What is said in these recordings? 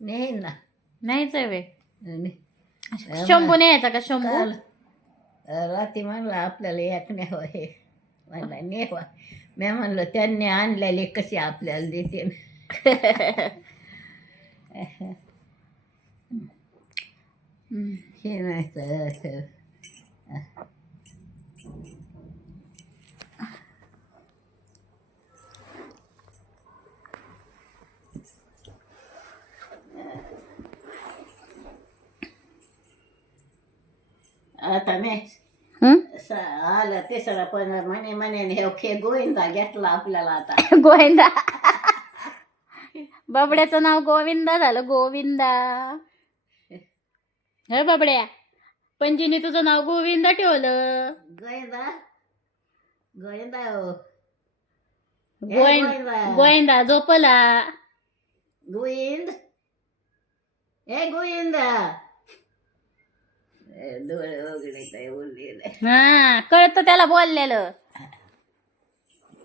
नेईन ना. नाहीच आहे वे. ने- शंभू न्यायचा का शंभू? काल रात्री म्हणलं आपल्याला एक न्यावं हे म्हणला नेवा. मी म्हणलं त्यांनी आणलेले कसे आपल्याला देते. हे नाही तर आता मी आलं तिसरा पण म्हणे हे खे गोविंदा घेतला आपल्याला आता. गोविंदा. बाबड्याचं नाव गोविंदा झालं. गोविंदा. हे बाबड्या, पंजीने तुझं नाव गोविंदा ठेवलं. गोविंदा गोविंदा हो. गोविंदा. गोविंदा झोपला. गोविंद ए गोविंदा. डोळे वगैरे काय बोललेलं. हा, कळतं त्याला बोललेलं.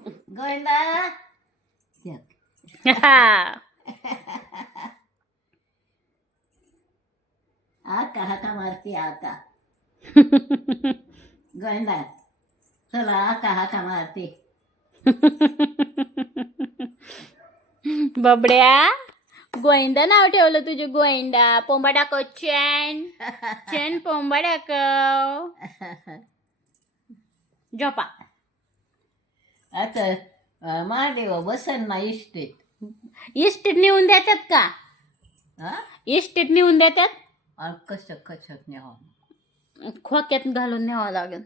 गोविंदा आका हाका मारती आका. गोविंदा चला आका हाका मारती. बाबड्या, गोविंदा नाव ठेवलं तुझे. गोविंदा. पोंबाडाक चैन चैन पोंबाडाक. झोपा. आता महादेव बसन ना इष्टीत. इस्टेट नेऊन देतात का? हा इस्टेट नेऊन देतात. कसं कशत न्यावं. खोक्यात घालून न्यावं लागेल.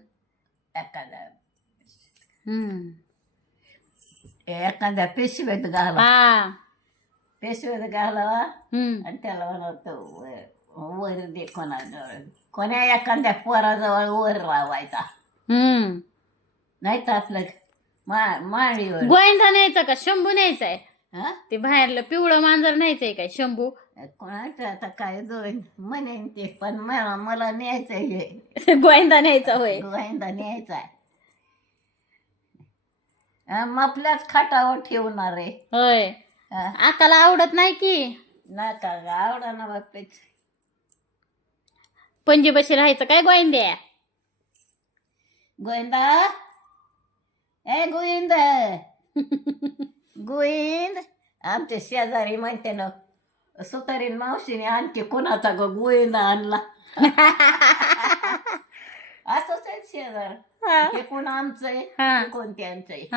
एखाद्या पेशवेत घाला. हा. पेशवेत घालावा हम्म. आणि त्याला म्हणतो वर दे कोण्या एखाद्या पोराजवळ वर लावायचा. नाही तर आपलं माळीवर. गोविंदा न्यायचा का शंभू न्यायचाय? हा ते बाहेरलं पिवळं मांजर न्यायचंय काय शंभू? कोणाचं आता काय दोन म्हणेन ते पण मला न्यायचंय हे. गोविंदा न्यायचा होय. गोविंदा न्यायचा आहे. आपल्याच खाटावर ठेवणार आहे. होय. आकाला आवडत नाही की. नका आवडा ना बाप्पेच. पणजी बशी राहायचं काय गोविंद्या? गोविंदा ए गोविंद. गोविंद आमच्या शेजारी म्हणते ना सुतारीन मावशीने आणखी कोणाचा ग गोविंदा आणला. असंच आहे शेजार. हे कोण आमचं आहे कोण त्यांचं आहे.